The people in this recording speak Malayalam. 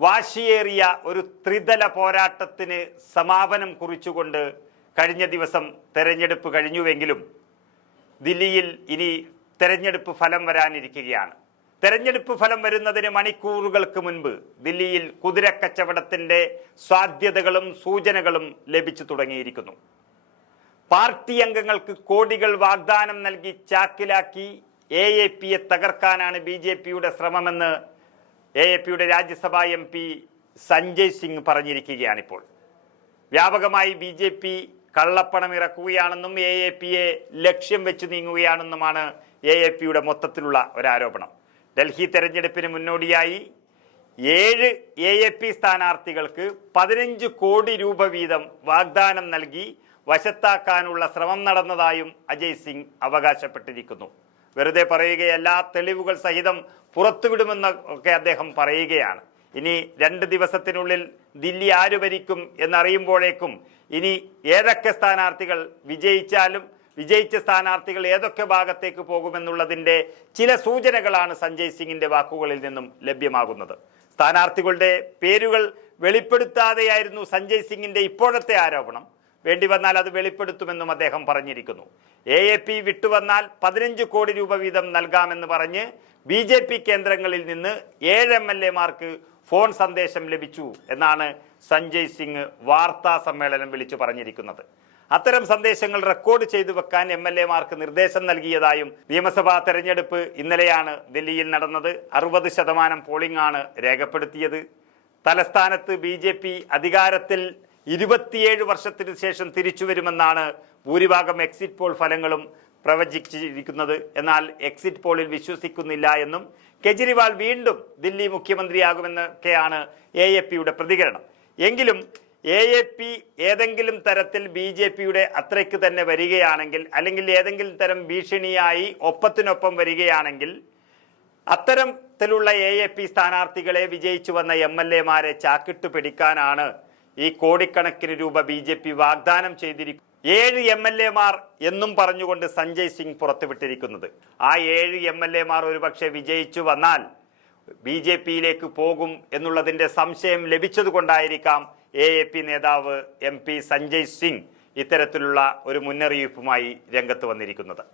വാശിയേറിയ ഒരു ത്രിതല പോരാട്ടത്തിന് സമാപനം കുറിച്ചുകൊണ്ട് കഴിഞ്ഞ ദിവസം തെരഞ്ഞെടുപ്പ് കഴിഞ്ഞുവെങ്കിലും ദില്ലിയിൽ ഇനി തെരഞ്ഞെടുപ്പ് ഫലം വരാനിരിക്കുകയാണ്. തെരഞ്ഞെടുപ്പ് ഫലം വരുന്നതിന് മണിക്കൂറുകൾക്ക് മുൻപ് ദില്ലിയിൽ കുതിരക്കച്ചവടത്തിൻ്റെ സാധ്യതകളും സൂചനകളും ലഭിച്ചു തുടങ്ങിയിരിക്കുന്നു. പാർട്ടി അംഗങ്ങൾക്ക് കോടികൾ വാഗ്ദാനം നൽകി ചാക്കിലാക്കി AAPയെ തകർക്കാനാണ് BJPയുടെ ശ്രമമെന്ന് AAPയുടെ രാജ്യസഭാ MP സഞ്ജയ് സിംഗ് പറഞ്ഞിരിക്കുകയാണിപ്പോൾ. വ്യാപകമായി BJP കള്ളപ്പണം ഇറക്കുകയാണെന്നും AAPയെ ലക്ഷ്യം വെച്ച് നീങ്ങുകയാണെന്നുമാണ് AAPയുടെ മൊത്തത്തിലുള്ള ഒരാരോപണം. ഡൽഹി തെരഞ്ഞെടുപ്പിന് മുന്നോടിയായി 7 AAP സ്ഥാനാർത്ഥികൾക്ക് 15 കോടി രൂപ വീതം വാഗ്ദാനം നൽകി വശത്താക്കാനുള്ള ശ്രമം നടന്നതായും അജയ് സിംഗ് അവകാശപ്പെട്ടിരിക്കുന്നു. വെറുതെ പറയുകയല്ല, തെളിവുകൾ സഹിതം പുറത്തുവിടുമെന്നൊക്കെ അദ്ദേഹം പറയുകയാണ്. ഇനി 2 ദിവസത്തിനുള്ളിൽ ദില്ലി ആര് ഭരിക്കും എന്നറിയുമ്പോഴേക്കും ഇനി ഏതൊക്കെ സ്ഥാനാർത്ഥികൾ വിജയിച്ച സ്ഥാനാർത്ഥികൾ ഏതൊക്കെ ഭാഗത്തേക്ക് പോകുമെന്നുള്ളതിൻ്റെ ചില സൂചനകളാണ് സഞ്ജയ് സിംഗിൻ്റെ വാക്കുകളിൽ നിന്നും ലഭ്യമാകുന്നത്. സ്ഥാനാർത്ഥികളുടെ പേരുകൾ വെളിപ്പെടുത്താതെയായിരുന്നു സഞ്ജയ് സിംഗിൻ്റെ ഇപ്പോഴത്തെ ആരോപണം. വേണ്ടി വന്നാൽ അത് വെളിപ്പെടുത്തുമെന്നും അദ്ദേഹം പറഞ്ഞിരിക്കുന്നു. AAP വിട്ടുവന്നാൽ 15 കോടി രൂപ വീതം നൽകാമെന്ന് പറഞ്ഞ് BJP കേന്ദ്രങ്ങളിൽ നിന്ന് 7 MLAമാർക്ക് ഫോൺ സന്ദേശം ലഭിച്ചു എന്നാണ് സഞ്ജയ് സിംഗ് വാർത്താ സമ്മേളനം വിളിച്ചു പറഞ്ഞിരിക്കുന്നത്. അത്തരം സന്ദേശങ്ങൾ റെക്കോർഡ് ചെയ്തു വെക്കാൻ MLAമാർക്ക് നിർദ്ദേശം നൽകിയതായും നിയമസഭാ തെരഞ്ഞെടുപ്പ് ഇന്നലെയാണ് ദില്ലിയിൽ നടന്നത്. 60% പോളിംഗ് ആണ് രേഖപ്പെടുത്തിയത്. തലസ്ഥാനത്ത് BJP അധികാരത്തിൽ 27 വർഷത്തിനു ശേഷം തിരിച്ചു വരുമെന്നാണ് ഭൂരിഭാഗം എക്സിറ്റ് പോൾ ഫലങ്ങളും പ്രവചിച്ചിരിക്കുന്നത്. എന്നാൽ എക്സിറ്റ് പോളിൽ വിശ്വസിക്കുന്നില്ല എന്നും കെജ്രിവാൾ വീണ്ടും ദില്ലി മുഖ്യമന്ത്രിയാകുമെന്നൊക്കെയാണ് AAPയുടെ പ്രതികരണം. എങ്കിലും AAP ഏതെങ്കിലും തരത്തിൽ BJPയുടെ അത്രയ്ക്ക് തന്നെ വരികയാണെങ്കിൽ, അല്ലെങ്കിൽ ഏതെങ്കിലും തരം ഭീഷണിയായി ഒപ്പത്തിനൊപ്പം വരികയാണെങ്കിൽ, അത്തരത്തിലുള്ള AAP സ്ഥാനാർത്ഥികളെ വിജയിച്ചു വന്ന MLAമാരെ ചാക്കിട്ട് പിടിക്കാനാണ് ഈ കോടിക്കണക്കിന് രൂപ BJP വാഗ്ദാനം ചെയ്തിരിക്കുന്നത്. 7 MLAമാർ എന്നും പറഞ്ഞുകൊണ്ട് സഞ്ജയ് സിംഗ് പുറത്തുവിട്ടിരിക്കുന്നത്. ആ 7 MLAമാർ ഒരുപക്ഷെ വിജയിച്ചു വന്നാൽ BJPയിലേക്ക് പോകും എന്നുള്ളതിൻ്റെ സംശയം ലഭിച്ചതുകൊണ്ടായിരിക്കാം AAP നേതാവ് MP സഞ്ജയ് സിംഗ് ഇത്തരത്തിലുള്ള ഒരു മുന്നറിയിപ്പുമായി രംഗത്ത് വന്നിരിക്കുന്നത്.